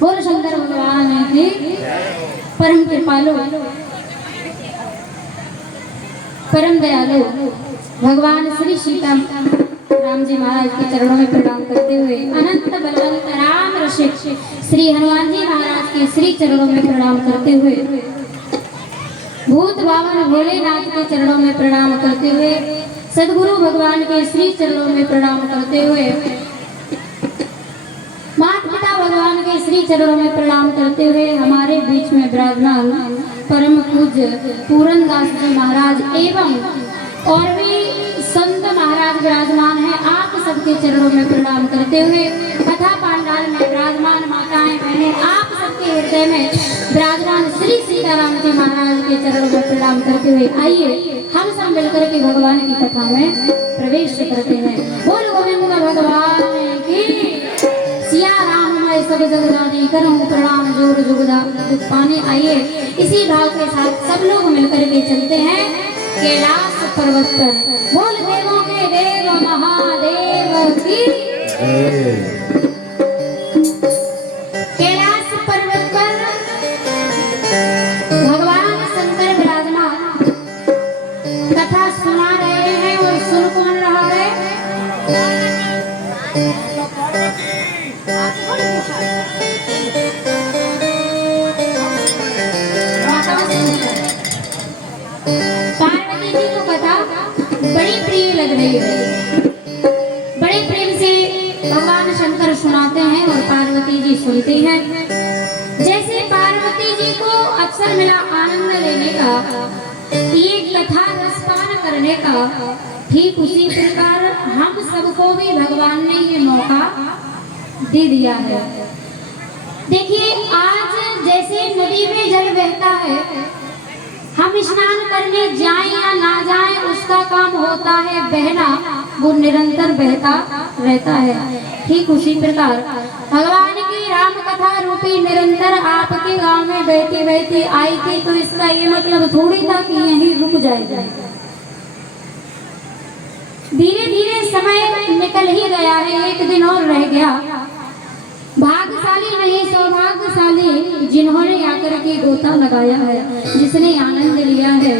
बोल शंकर भगवान की परम कृपालु परम दयालु भगवान श्री सीता राम जी महाराज के चरणों में प्रणाम करते हुए अनंत बलवंत राम रसिक श्री हनुमान जी महाराज के श्री चरणों में प्रणाम करते हुए भूत भावन भोलेनाथ के चरणों में प्रणाम करते हुए सदगुरु भगवान के श्री चरणों में प्रणाम करते हुए माता पिता भगवान के श्री चरणों में प्रणाम करते हुए हमारे बीच में विराजमान परम पूज्य पूरनदास जी महाराज एवं और भी संत महाराज विराजमान है। आप सबके चरणों में प्रणाम करते हुए कथा पांडाल में विराजमान माताएं बहनें आप सबके हृदय में विराजमान श्री सीताराम जी महाराज के चरणों में प्रणाम करते हुए आइए हम सब मिलकर के भगवान की कथा में प्रवेश करते हैं। बोल गोविंद भगवान की सिया राम मैं सब जगदानी करूं प्रणाम जोर जुगदा पानी। आइए इसी भाव के साथ सब लोग मिलकर के चलते हैं कैलाश पर्वत पर। बोल देवों के देव महादेव की कैलाश पर्वत पर भगवान शंकर विराजमान कथा सुना रहे हैं और सुन कौन रहा है? पार्वती जी को कथा बड़ी प्रिय लग रही है। बड़े प्रेम से भगवान शंकर सुनाते हैं और पार्वती जी सुनती हैं। जैसे पार्वती जी को अवसर मिला आनंद लेने का, ये कथा रसपान करने का, ठीक उसी प्रकार हम सबको भी भगवान ने ये मौका दे दिया है। देखिए आज जैसे नदी में जल बहता है, हम स्नान करने जाएं या ना जाएं उसका काम होता है बहना, वो निरंतर बहता रहता है। ठीक उसी प्रकार भगवान की राम कथा रूपी निरंतर आपके गांव में बहती बहती आई थी, तो इसका ये मतलब थोड़ी था कि यहीं रुक जाएगा। धीरे धीरे समय निकल ही गया है, एक दिन और रह गया। भाग्यशाली नहीं सौभाग्यशाली जिन्होंने आकर के गोता लगाया है, जिसने आनंद लिया है,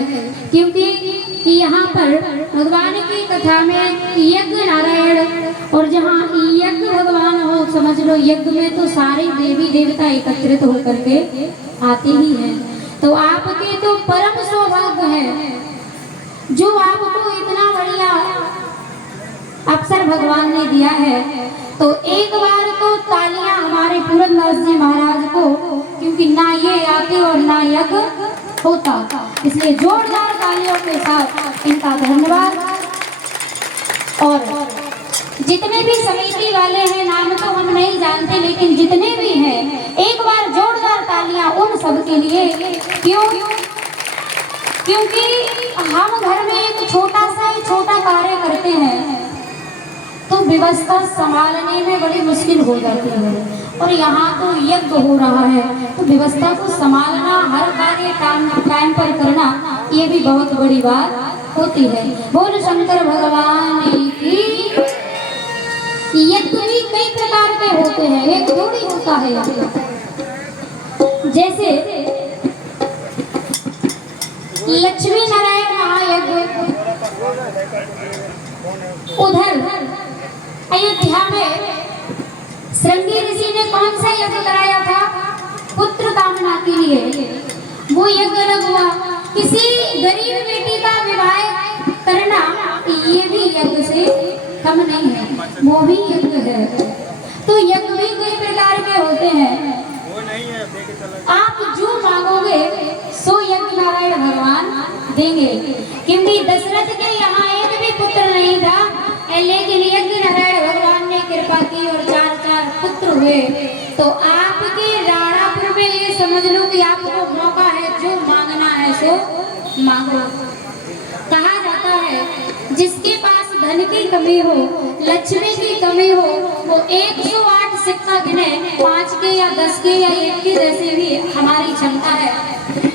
क्योंकि यहाँ पर भगवान की कथा में यज्ञ नारायण और जहाँ यज्ञ भगवान हो समझ लो यज्ञ में तो सारे देवी देवता एकत्रित होकर के आते ही हैं। तो आपके तो परम सौभाग्य है जो आपको इतना बढ़िया अवसर भगवान ने दिया है। तो एक बार तो तालियां हमारे पूरनदास जी महाराज को, क्योंकि ना ये आते और ना यज्ञ होता, इसलिए जोरदार तालियों के साथ इनका धन्यवाद। और जितने भी समिति वाले हैं, नाम तो हम नहीं जानते, लेकिन जितने भी हैं एक बार जोरदार तालियां उन सब के लिए। क्योंकि हम घर में एक छोटा कार्य करते हैं तो व्यवस्था संभालने में बड़ी मुश्किल हो जाती है, और यहाँ तो यज्ञ हो रहा है तो व्यवस्था को संभालना, हर कार्य टाइम पर करना, ये भी बहुत बड़ी बात होती है। बोल शंकर भगवान की। यज्ञ भी कई प्रकार के होते हैं, एक थोड़ी होता है। जैसे लक्ष्मी नारायण महायज्ञ उधर अयोध्या में श्रृंगी ऋषि ने कौन सा यज्ञ कराया था? पुत्र कामना के लिए। वो यज्ञ हुआ। किसी गरीब बेटी का विवाह करना ये भी यज्ञ से कम नहीं है, वो भी यज्ञ है। तो यज्ञ भी कई प्रकार के होते हैं। आप जो मांगोगे सो यज्ञ नारायण भगवान देंगे, क्योंकि दशरथ के यहाँ एक भी पुत्र नहीं था, लेकिन यज्ञ नारायण भगवान ने कृपा की और 4 पुत्र हुए। तो आपके राणापुर में ये समझ लो कि आपको मौका है, जो मांगना है सो मांगो। कहा जाता है जिसके पास धन की कमी हो, लक्ष्मी की कमी हो, वो 108 सिक्का गिने, 5 के या 10 के या 1 के, जैसे भी हमारी क्षमता है।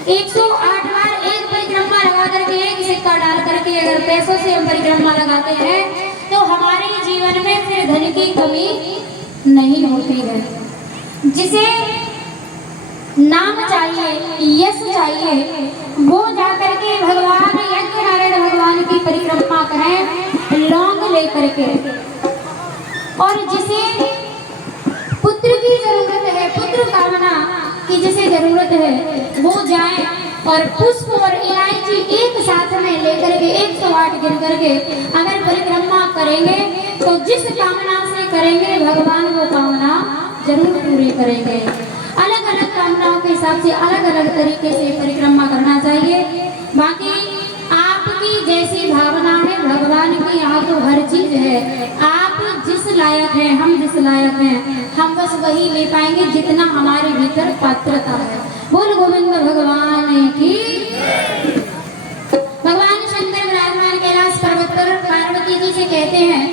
108 बार एक परिक्रमा लगा करके एक सिक्का डाल करके अगर पैसों से हम परिक्रमा लगाते हैं तो हमारे जीवन में फिर धन की कमी नहीं होती है। जिसे नाम चाहिए, यश चाहिए, वो जाकर के भगवान यज्ञ नारायण भगवान की परिक्रमा करें लौंग लेकर के। और जिसे पुत्र की जरूरत है, पुत्र कामना की जिसे जरूरत है, वो जाए और पुष्प और इलायची एक साथ में लेकर के 108 गिन करके अगर परिक्रमा करेंगे तो जिस कामना से करेंगे भगवान वो कामना जरूर पूरी करेंगे। अलग अलग कामनाओं के हिसाब से अलग अलग तरीके से परिक्रमा करना चाहिए। बाकी आपकी जैसी भावना है, भगवान की यहाँ तो हर चीज है। आप जिस लायक हैं, हम जिस लायक हैं, हम बस वही ले पाएंगे जितना हमारे भीतर पात्रता है। बोल गोविंद भगवान की। भगवान शंकर विराजमान कैलाश पर्वत पर पार्वती जी से कहते हैं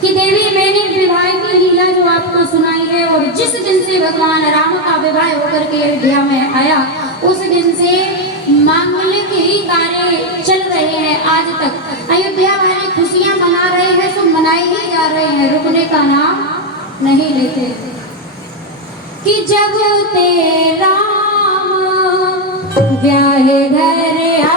कि देवी मैंने विवाह की लीला जो आपको सुनाई है, और जिस दिन से भगवान राम का विवाह होकर के अयोध्या में आया उस दिन से मांगलिक ही कार्य चल रहे हैं। आज तक अयोध्या वाले खुशियां मना रहे हैं, तो मनाए ही जा रहे हैं, रुकने का नाम नहीं लेते। कि जब ते राम ब्याहे घर आए,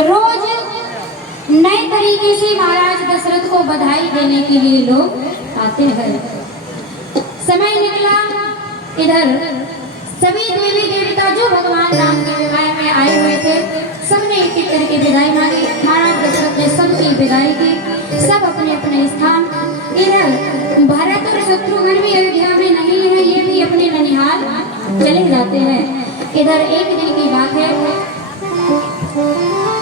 रोज नए तरीके से महाराज दशरथ को बधाई देने के लिए लोग आते हैं। समय निकला, इधर सभी देवी देवता जो भगवान राम के विवाह में आए हुए थे सबने एक एक करके विदाई मांगी। महाराज दशरथ ने सबकी विदाई की, सब अपने अपने स्थान। इधर भरत और शत्रुघ्न भी अयोध्या में नहीं है, ये भी अपने ननिहाल चले जाते हैं। इधर एक दिन की बात है,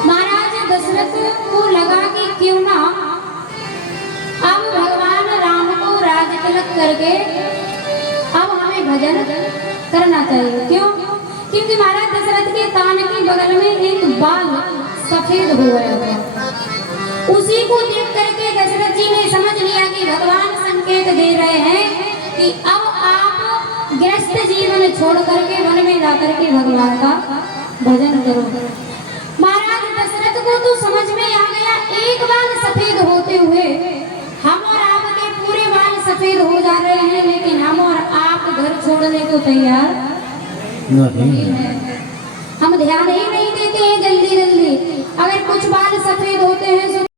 महाराज दशरथ को लगा कि क्यों ना अब भगवान राम को राज तिलक करके अब हमें भजन करना चाहिए। क्यों? क्योंकि महाराज दशरथ के कान के बगल में एक बाल सफेद हो गया था। उसी को देख करके दशरथ जी ने समझ लिया कि भगवान संकेत दे रहे हैं कि अब आप गृहस्थ जीवन छोड़ करके वन में जाकर के भगवान का भजन करो। महाराज दशरथ को तो समझ में आ गया, एक बाल सफेद होते हुए हम और आपके पूरे बाल सफेद हो जा रहे हैं, लेकिन हम और आप घर छोड़ने को तैयार नहीं है। हम ध्यान ही नहीं देते हैं जल्दी